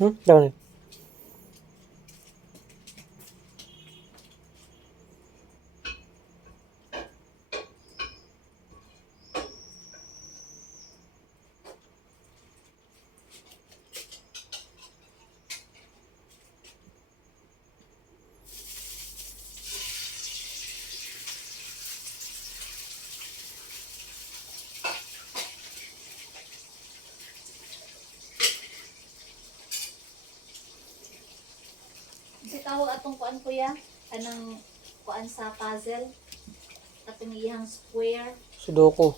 Down. Kasi tawag atong kuan kuya, anang kuan sa puzzle, atong iyang square. Sudoku.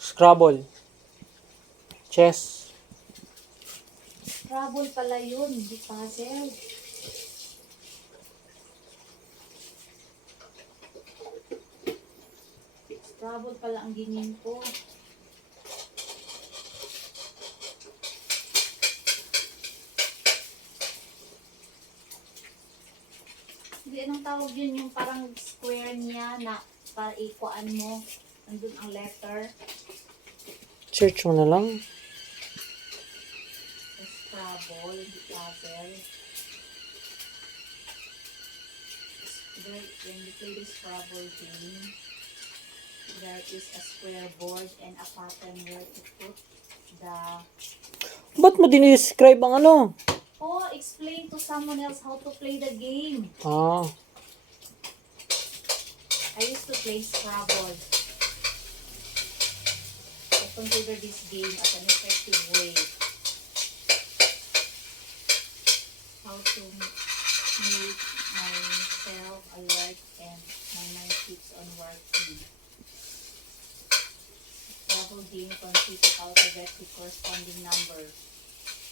Scrabble. Chess. Scrabble pala yun, hindi puzzle. Scrabble pala ang ginin ko. Hindi, anong tawag yun? Yung parang square niya na para ikuan mo. Nandun ang letter. Search mo na lang. Scrabble, hindi puzzle. When you play the Scrabble game, there is a square board and a pattern where to put the... Ba't mo dinescribe ang ano? Oh, explain to someone else how to play the game. Ah. I used to play Scrabble. I consider this game as an effective way how to make myself alert and my mind keeps on working. Scrabble game consists of alphabet with corresponding number.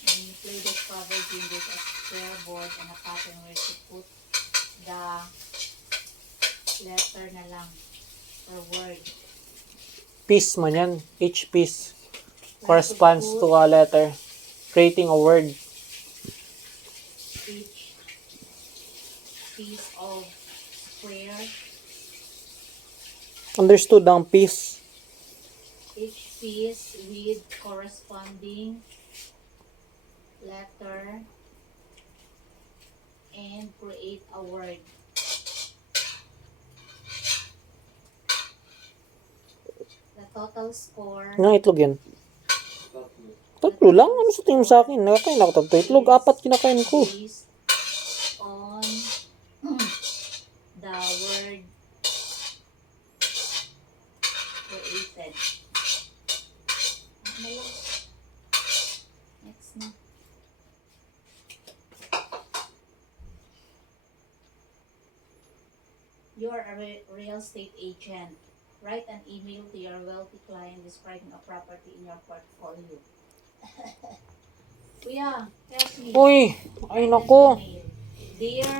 When you play the Scrabble game, there's a square board and a pattern where to put the letter na lang or word. Piece man yan. Each piece corresponds to a letter. Creating a word. Each piece of square. Understood ang piece. Each piece with corresponding letter and create a word. The total score Nga itlog yan. Tatlo lang? Ano sa tingin mo sa akin? Nakakain ako tatlo itlog. 4 kinakain ko. based on the word created. Ano lang? Next na. You are a real estate agent. Write an email to your wealthy client describing a property in your portfolio. Kuya, help me. Uy! Ay nako. Email. Dear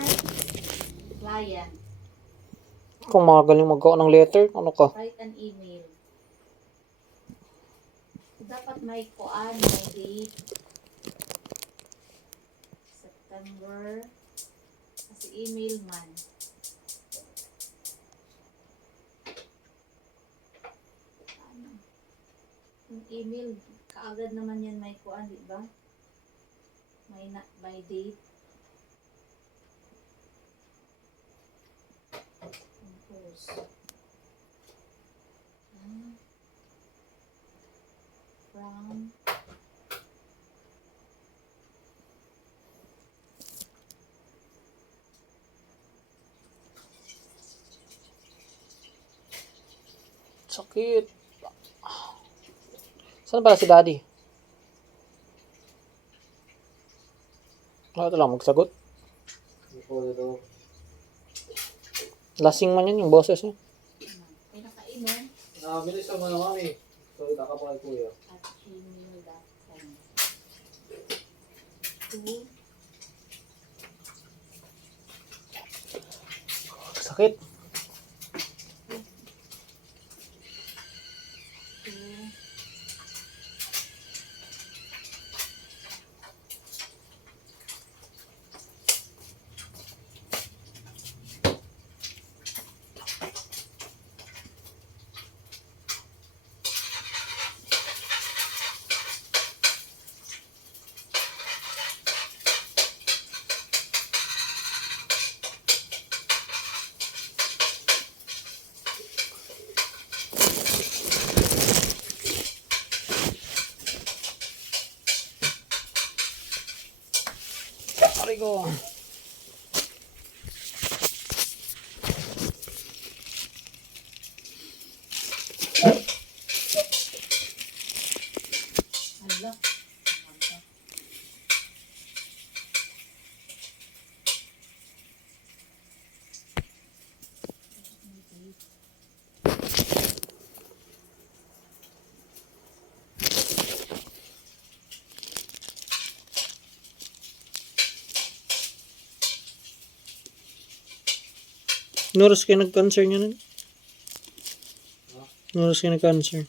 client, Kung magaling magawa ng letter, ano ka? write an email. Dapat may kuan, may date. September. Kasi email man. Ano? Yung email, kaagad naman yan may kuan, di ba? May date. Compose. From Sakit. Saan pala si daddy? Ito lang magsagot. Lasing man yan yung boses niya. pinakainom Bilis ang mga mami. So, ita ka pa kay kuya. at gmail.com. Sakit. Noras kayo nag-cancer niya nun? Noras kayo nag-cancer?